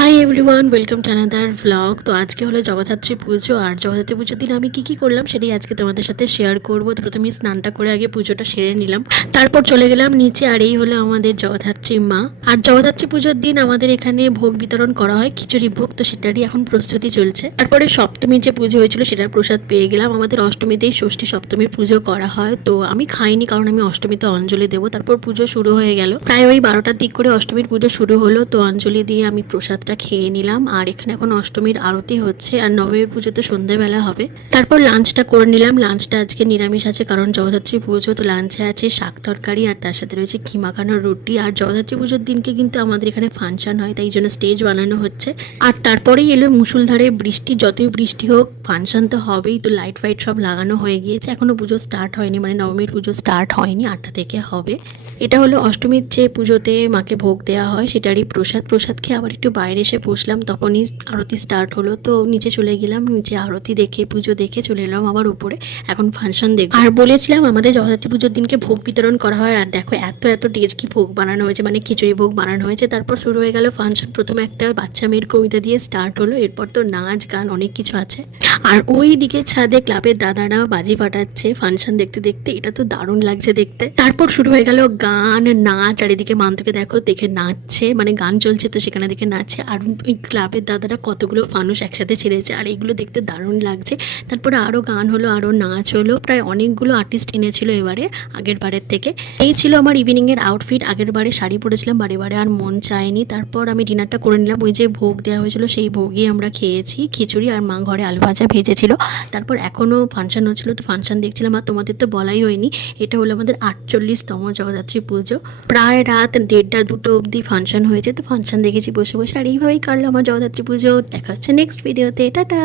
Hi everyone, welcome to another vlog. তো আজকে হলো জগদ্ধাত্রী পুজো, আর জগদ্ধাত্রী পুজোর দিন আমি কি করলাম সেটাই আজকে তোমাদের সাথে শেয়ার করবো। তো প্রথমে স্নানটা করে আগে পুজোটা সেরে নিলাম, তারপর চলে গেলাম নিচে। আর এই হলো আমাদের জগদ্ধাত্রী মা। আর জগদ্ধাত্রী পুজোর দিন আমাদের এখানে ভোগ বিতরণ করা হয়, খিচুড়ি ভোগ। তো সেটারই এখন প্রস্তুতি চলছে। তারপরে সপ্তমীর যে পুজো হয়েছিল সেটার প্রসাদ পেয়ে গেলাম। আমাদের অষ্টমীতেই ষষ্ঠী সপ্তমীর পুজো করা হয়, তো আমি খাইনি কারণ আমি অষ্টমীতে অঞ্জলি দেবো। তারপর পুজো শুরু হয়ে গেল, প্রায় ওই 12টার দিক করে অষ্টমীর পুজো শুরু হলো। তো অঞ্জলি দিয়ে আমি প্রসাদটা খেয়ে নিলাম। আর এখানে এখন অষ্টমীর আরতি হচ্ছে, আর নবমীর পুজো তো সন্ধ্যেবেলা হবে। তারপর লাঞ্চটা করে নিলাম। লাঞ্চটা আজকে নিরামিষ আছে কারণ জগদ্ধাত্রী পুজো। তো লাঞ্চে আছে শাক তরকারি, আর তার সাথে রয়েছে ঘি মাখানো রুটি। আর জগদ্ধাত্রী পুজোর দিনকে কিন্তু আমাদের এখানে ফাংশন হয়, তাই জন্য স্টেজ বানানো হচ্ছে। আর তারপরেই এলো মুষলধারে বৃষ্টি। যতই বৃষ্টি হোক ফাংশন তো হবেই। তো লাইট ফাইট সব লাগানো হয়ে গিয়েছে, এখনো পুজো স্টার্ট হয়নি, মানে নবমীর পুজো স্টার্ট হয়নি, 8টা থেকে হবে। এটা হলো অষ্টমীর যে পুজোতে মাকে ভোগ দেওয়া হয় সেটারই প্রসাদ খেয়ে আবার একটু বাইরে এসে বসলাম, তখনই আরতি স্টার্ট হলো। তো নিচে চলে গেলাম, নিচে আরতি দেখে পুজো দেখে চলে এলাম আবার উপরে। এখন ফাংশন দেখব। আর বলেছিলাম আমাদের জগদ্ধাত্রী পুজোর দিনকে ভোগ বিতরণ করা হয়। আর দেখো এত এত টেস্টি ভোগ বানানো হয়েছে, মানে খিচুড়ি ভোগ বানানো হয়েছে। তারপর শুরু হয়ে গেল ফাংশন। প্রথমে একটা বাচ্চা মেয়ের কবিতা দিয়ে স্টার্ট হলো, এরপর তো নাচ গান অনেক কিছু আছে। আর ওই দিকে ছাদে ক্লাবের দাদারা বাজি ফাটাচ্ছে ফাংশন দেখতে দেখতে। এটা তো দারুণ লাগছে দেখতে। তারপর শুরু হয়ে গেল গান নাচ, আর এদিকে মান্তুকে দেখো দেখে নাচছে, মানে গান চলছে তো সেখানে দেখে নাচছে। আর ওই ক্লাবের দাদারা কতগুলো ফানুস একসাথে ছেড়েছে, আর এইগুলো দেখতে দারুণ লাগছে। তারপরে আরও গান হলো, আরও নাচ হলো। প্রায় অনেকগুলো আর্টিস্ট এনেছিল এবারে আগের বারের থেকে। এই ছিল আমার ইভিনিংয়ের আউটফিট। আগের বারে শাড়ি পরেছিলাম, বারে আর মন চায়নি। তারপর আমি ডিনারটা করে নিলাম। ওই যে ভোগ দেওয়া হয়েছিল সেই ভোগই আমরা খেয়েছি, খিচুড়ি। আর মা ঘরে আলু ভাজা ভেজেছিল। তারপর এখনও ফাংশন হচ্ছিলো, তো ফাংশন দেখছিলাম। আর তোমাদের তো বলাই হয়নি, এটা হলো আমাদের 48তম জগদ্ধাত্রী পুজো। প্রায় রাত 1:30 2টো অবধি ফাংশন হয়েছে। তো ফাংশন দেখেছি বসে বসে। আর এইভাবেই কাটলো আমার জগদ্ধাত্রী পুজো। দেখা হচ্ছে নেক্সট ভিডিওতে। টাটা।